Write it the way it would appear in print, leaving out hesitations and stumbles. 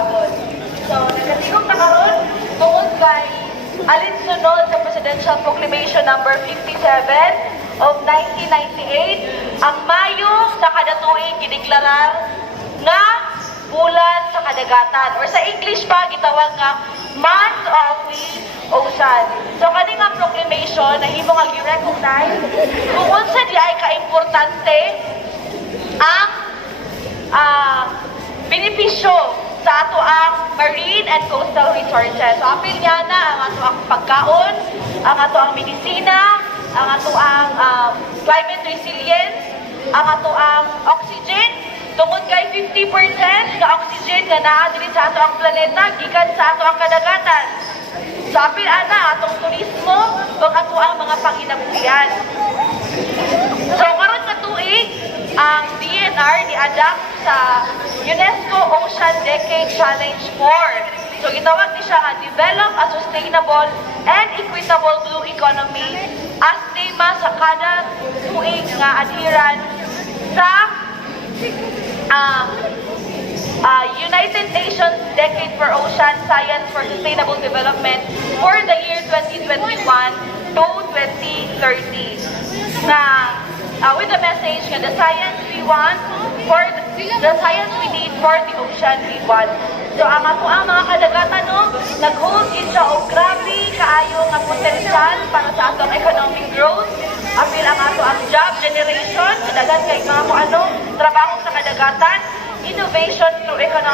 hapon. So, nagatigong na karon tungod kay alinsunod sa Presidential Proclamation number 57 of 1998, ang Mayo sa kada tuig gideklara nga bulan sa kadagatan, or sa English pa gitawag nga Month of the Ocean. So kani nga proclamation nahimo nga gi-recognize kung unsa di ay kaimportante ang benepisyo sa ato ang marine and coastal resources. So apil niya na ang ato ang pagkaon, ang ato ang medisina, ang ato ang climate resilience, ang ato ang oxygen. Tungod kay 50% sa oxygen nga naa diri sa ato ang planeta gikan sa ato ang kadagatan. So apil ana atong turismo ug ato ang mga panginabuhian. So karon nga tuig ang DNR ni-adapt sa UNESCO Ocean Decade Challenge 4. So gitawag ni siya nga Develop a Sustainable and Equitable Blue Economy as tema sa kada tuig nga adherence sa United Nations Decade for Ocean Science for Sustainable Development for the year 2021 to 2030. With the message nga the science we want for the science we need for the ocean we want. So ang ato ang mga kadagatan nag-hold in siya og grabe kaayo nga potensyal para sa atong economic growth. Apil ang ato ang job generation, kadagan kay mga trabaho sa kadagatan, innovation through economic